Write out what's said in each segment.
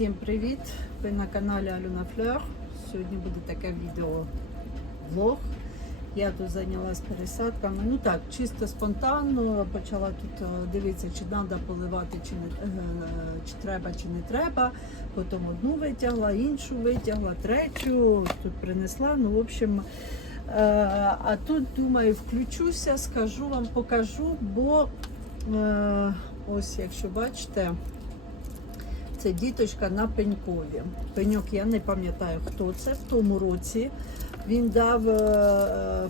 Всім привіт! Ви на каналі Альона Флер. Сьогодні буде таке відео влог. Я тут зайнялась пересадками. Ну так, чисто спонтанно почала тут е, дивитися, чи треба поливати, чи не е, чи треба, чи не треба. Потім одну витягла, іншу витягла, третю тут принесла. Ну, в общем, е, а тут думаю, включуся, скажу вам, покажу, бо ось, якщо бачите. Це діточка на пенькові. Пеньок я не пам'ятаю, хто це. В тому році він дав е, е,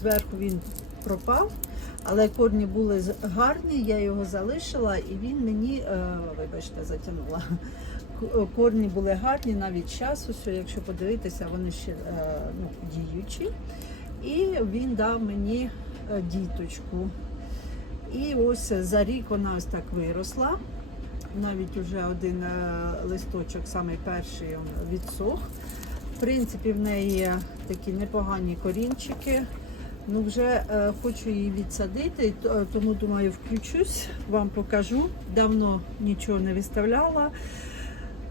зверху він пропав, але корні були гарні, я його залишила і він мені, е, вибачте, затягнула. Корні були гарні навіть час, ось, якщо подивитися, вони ще ну, діючі. І він дав мені діточку. І ось за рік вона ось так виросла. Навіть уже один е, листочок, самий перший, відсох. В принципі, в неї такі непогані корінчики. Ну, вже е, хочу її відсадити, е, тому думаю, включусь, вам покажу. Давно нічого не виставляла.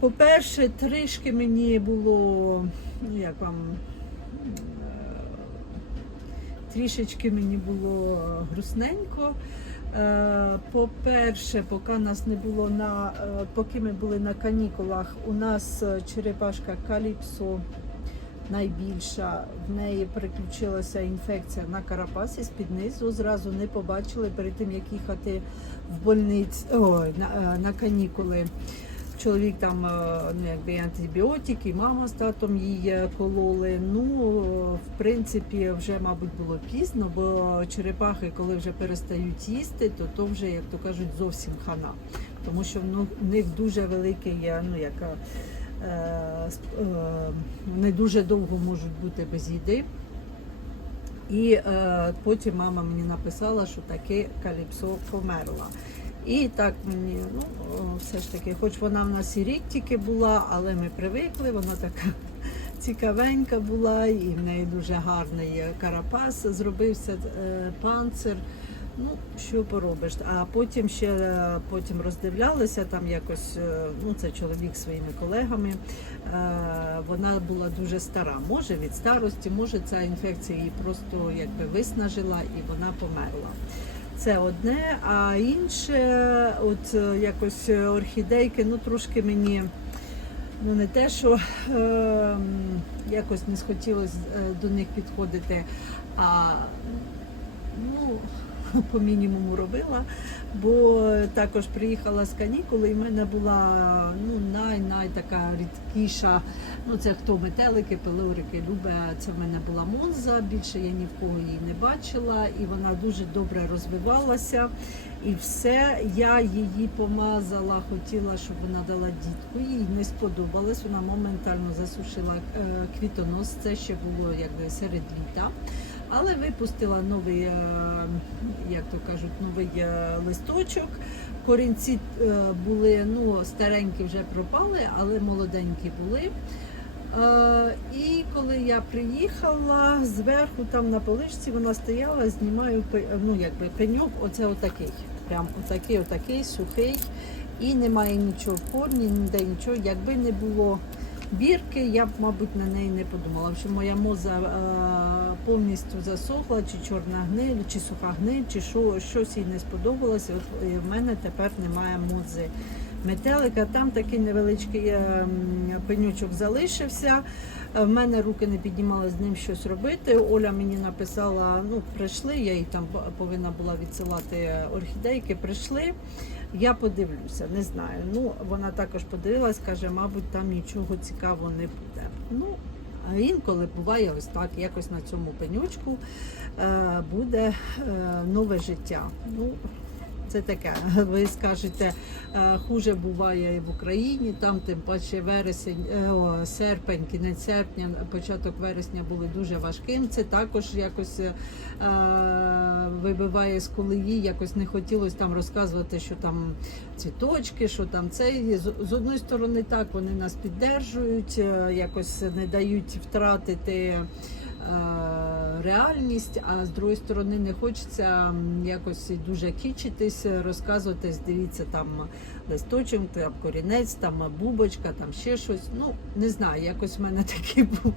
По-перше, трішки мені було, ну як вам, трішечки мені було грустненько. Е, По-перше, поки нас не було на е, поки ми були на канікулах, у нас е, черепашка Каліпсо найбільша. В неї приключилася інфекція на карапасі спідницю. Зразу не побачили перед тим, як їхати в больницю на, на канікули. Чоловік там е, ну, якби антибіотики, мама з татом її кололи. Ну, в принципі, вже, мабуть, було пізно, бо черепахи, коли вже перестають їсти, то то вже, як то кажуть, зовсім хана. Тому що ну, в них дуже великий, ну як е, е, не дуже довго можуть бути без їди. І е, потім мама мені написала, що таки Каліпсо померла. І так мені, ну, все ж таки, хоч вона в нас і рік тільки була, але ми привикли, вона така цікавенька була, і в неї дуже гарний карапас зробився е, панцир. Ну, що поробиш? А потім ще е, потім роздивлялися там якось, е, ну це чоловік своїми колегами. Вона була дуже стара. Може від старості, може ця інфекція її просто якби виснажила і вона померла. Це одне, а інше, от е, якось е, орхідейки, ну трошки мені ну не те, що е, якось не схотілося е, до них підходити, а ну, по мінімуму робила, бо також приїхала з канікули, і в мене була ну, най-най така рідкіша. Ну, це хто метелики, пилорики любить. Це в мене була Монза, більше я ні в кого її не бачила, і вона дуже добре розвивалася. І все, я її помазала, хотіла, щоб вона дала дітку. Їй не сподобалось. Вона моментально засушила е, квітонос. Це ще було якби серед літа. Але випустила новий, е, як то кажуть, новий е, листочок. Корінці е, були ну, старенькі вже пропали, але молоденькі були. І коли я приїхала, зверху там на поличці вона стояла, знімаю ну, якби пеньок, оце отакий. Прям отакий, отакий, сухий. І немає нічого в корні, ніде нічого. Якби не було бірки, я б, мабуть, на неї не подумала. Що моя моза е, повністю засохла, чи чорна гниль, чи суха гниль, чи що, щось їй не сподобалося. От в мене тепер немає мози метелика. Там такий невеличкий е, пенючок залишився. Е, В мене руки не піднімали з ним щось робити. Оля мені написала: ну, прийшли, я їй там повинна була відсилати орхідейки. Прийшли. Я подивлюся, не знаю. Ну, вона також подивилась, каже, мабуть, там нічого цікавого не буде. Ну, а інколи буває ось так, якось на цьому пенючку е, буде нове життя. Ну, це таке. Ви скажете, е, хуже буває в Україні, там тим паче вересень, е, о, серпень, кінець серпня, початок вересня були дуже важким. Це також якось е, вибиває з колеї, якось не хотілося там розказувати, що там цвіточки, що там це. З, з одної сторони, так вони нас піддержують, е, якось не дають втратити. Реальність, а з другої сторони не хочеться якось дуже кічитись, розказувати, дивіться там листочок, там корінець, там бубочка, там ще щось. Ну, не знаю, якось в мене такий був,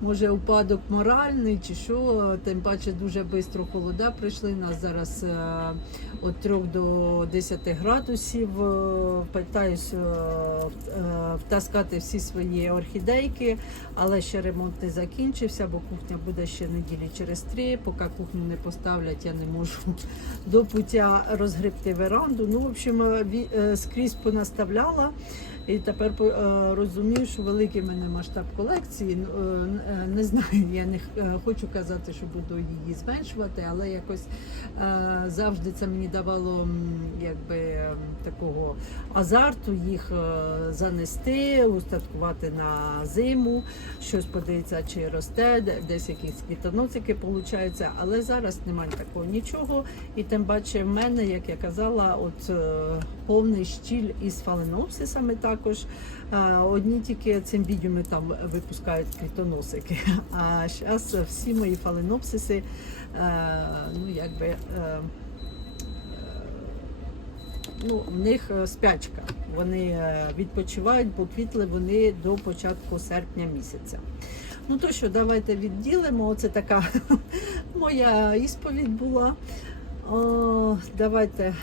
може, упадок моральний чи що. Тим паче дуже швидко холода прийшли. Нас зараз е, від 3 до 10 градусів. Е, Питаюсь е, е, втаскати всі свої орхідейки, але ще ремонт не закінчився, бо кухня буде ще неділі через три. Поки кухню не поставлять, я не можу до пуття розгребти веранду. Ну, в общем, е, е, скрізь понаставляла. І тепер е, розумію, що великий мене масштаб колекції. Е, е, Не знаю, я не хочу казати, що буду її зменшувати, але якось завжди це мені давало якби такого азарту їх занести, устаткувати на зиму, щось подивитися, чи росте, десь якісь квітоносики получаються. Але зараз немає такого нічого. І тим паче в мене, як я казала, от повний щіль із фаленопсисами також. Одні тільки цим відео там випускають квітоносики. А зараз всі мої фаленопсиси, е, ну якби. е, е, Ну, в них спячка. Вони відпочивають, бо квітли вони до початку серпня місяця. Ну то що, давайте відділимо. Оце така моя ісповідь була. О, давайте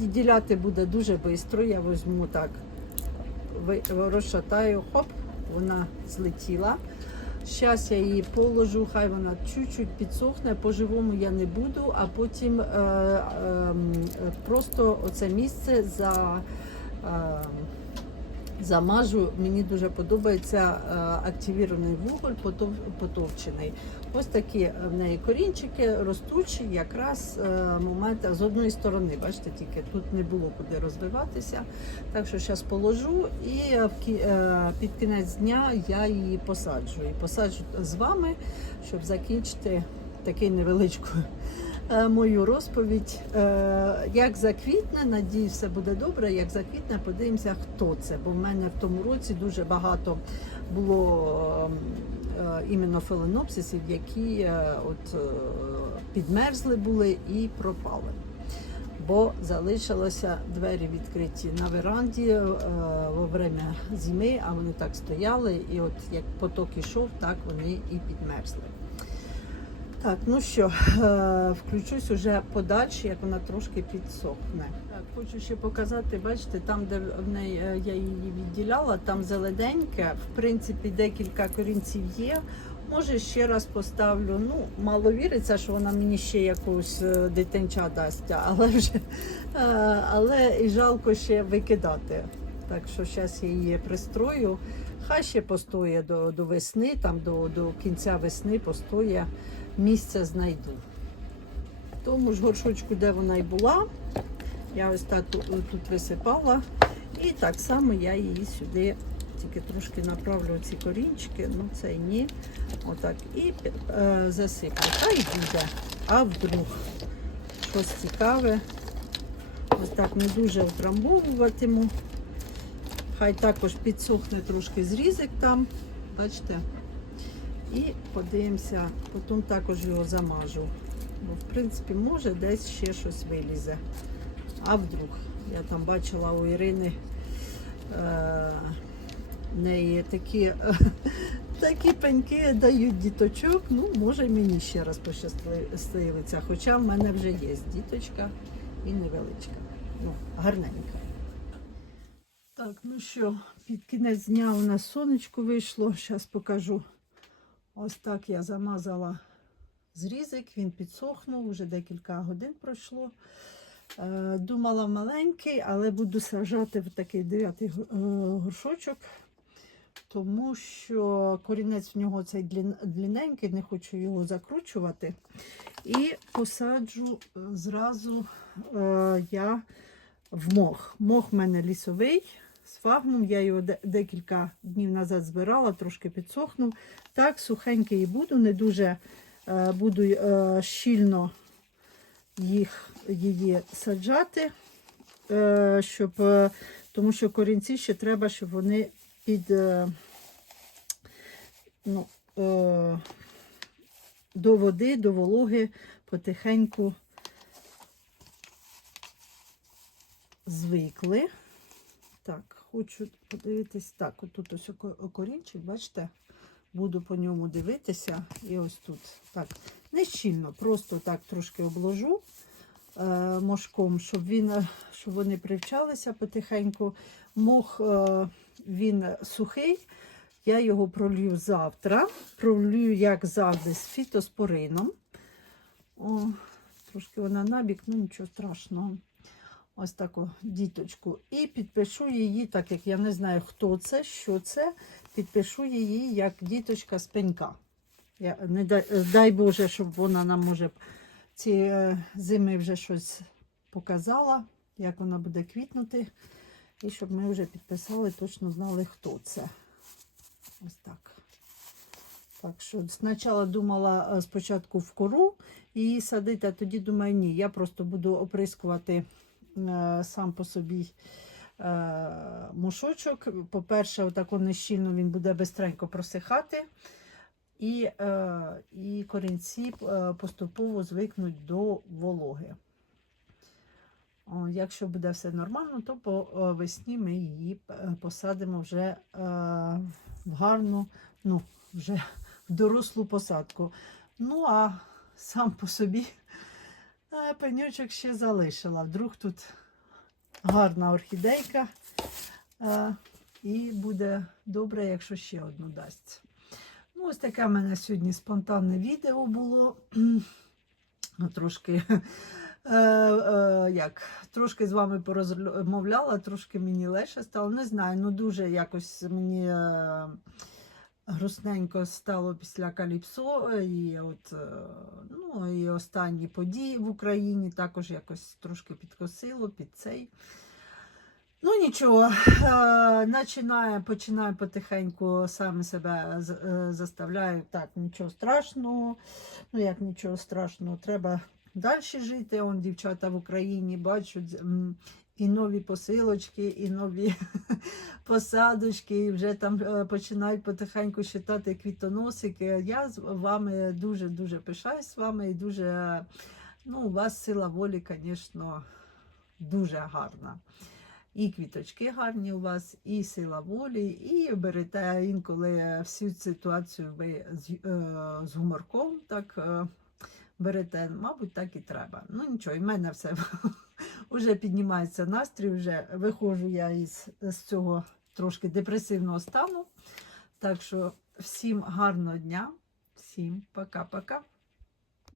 відділяти буде дуже швидко. Я візьму так, розшатаю, хоп, вона злетіла. Зараз я її положу, хай вона чуть-чуть підсохне, по-живому я не буду, а потім е, е, просто оце місце за. Е, Замажу, мені дуже подобається е, активірований вуголь, потов- потовчений. Ось такі в неї корінчики ростучі, якраз е, момент з одної сторони. Бачите, тільки тут не було куди розвиватися. Так що зараз положу і е, під кінець дня я її посаджу. І посаджу з вами, щоб закінчити такий невеличку е, мою розповідь. Е, Як заквітне, надію, все буде добре. Як заквітне, подивимося, хто це. Бо в мене в тому році дуже багато було е, е, іменно феленопсисів, які е, от, е, підмерзли були і пропали. Бо залишилося двері відкриті на веранді е, во время зими, а вони так стояли, і от як поток ішов, так вони і підмерзли. Так, ну що, е, включусь уже подальше, як вона трошки підсохне. Так, хочу ще показати, бачите, там, де в неї е, я її відділяла, там зелененьке. В принципі, декілька корінців є. Може, ще раз поставлю. Ну, мало віриться, що вона мені ще якусь е, дитинча дасть, але вже але і жалко ще викидати. Так що зараз я її пристрою. Хай ще постоє до, до весни, там до, до кінця весни постоє, місце знайду. Тому ж горшочку, де вона й була, я ось так тут, висипала. І так само я її сюди тільки трошки направлю ці корінчики, ну це ні. Отак. І е, засиплю. Хай буде. А вдруг щось цікаве. Ось так не дуже утрамбовуватиму. Хай також підсохне трошки зрізик там. Бачите? І подивимося, потім також його замажу. Бо, в принципі, може десь ще щось вилізе. А вдруг? Я там бачила у Ірини е, неї такі, такі пеньки дають діточок. Ну, може, мені ще раз пощасливиться. Хоча в мене вже є діточка і невеличка. Ну, гарненька. Так, ну що, під кінець дня у нас сонечко вийшло. Зараз покажу. Ось так я замазала зрізик, він підсохнув, вже декілька годин пройшло. Е, Думала маленький, але буду сажати в такий дев'ятий е, горшочок, тому що корінець в нього цей длін- длинненький, не хочу його закручувати. І посаджу е, зразу я в мох. Мох в мене лісовий з. Я його декілька днів назад збирала, трошки підсохнув. Так, сухенький і буду, не дуже е, буду е, щільно їх, її саджати, е, щоб, е, тому що корінці ще треба, щоб вони під, е, ну, е, до води, до вологи потихеньку звикли. Так, хочу подивитись. Так, отут ось окорінчик, бачите? Буду по ньому дивитися. І ось тут. Так, не щільно, просто так трошки обложу е, мошком, щоб, він, щоб вони привчалися потихеньку. Мох е, він сухий. Я його пролью завтра. Пролью, як завжди, з фітоспорином. О, трошки вона набік, ну нічого страшного. Ось таку діточку. І підпишу її, так як я не знаю, хто це, що це. Підпишу її як діточка з пенька. Я, не дай, дай Боже, щоб вона нам може ці е, зими вже щось показала, як вона буде квітнути. І щоб ми вже підписали, точно знали, хто це. Ось так. Так що спочатку думала е, спочатку в кору її садити, а тоді думаю, ні, я просто буду оприскувати сам по собі е, мушочок. По-перше, отако нещільно він буде бистренько просихати. І, е, і корінці е, поступово звикнуть до вологи. Якщо буде все нормально, то по е, весні ми її е, посадимо вже е, в гарну, ну, вже в дорослу посадку. Ну, а сам по собі е, пенючок ще залишила. Вдруг тут гарна орхідейка. І буде добре, якщо ще одну дасть. Ну, ось таке в мене сьогодні спонтанне відео було. Ну, Трошки, е, е, як, трошки з вами порозмовляла, трошки мені легше стало. Не знаю, ну дуже якось мені е, грустненько стало після Каліпсо. І, от, е, ну, і останні події в Україні також якось трошки підкосило під цей. Ну нічого, е, починаю, починаю потихеньку саме себе е, заставляю. Так, нічого страшного. Ну як нічого страшного, треба далі жити. Он дівчата в Україні бачать і нові посилочки, і нові посадочки, і вже там е, починають потихеньку считати квітоносики. Я з вами дуже-дуже пишаюсь з вами і дуже, ну, у вас сила волі, звісно, дуже гарна. І квіточки гарні у вас, і сила волі, і берете інколи всю ситуацію ви з, е, з гуморком так е, берете. Мабуть, так і треба. Ну нічого, і в мене все вже піднімається настрій, вже виходжу я із, з цього трошки депресивного стану. Так що всім гарного дня, всім пока-пока.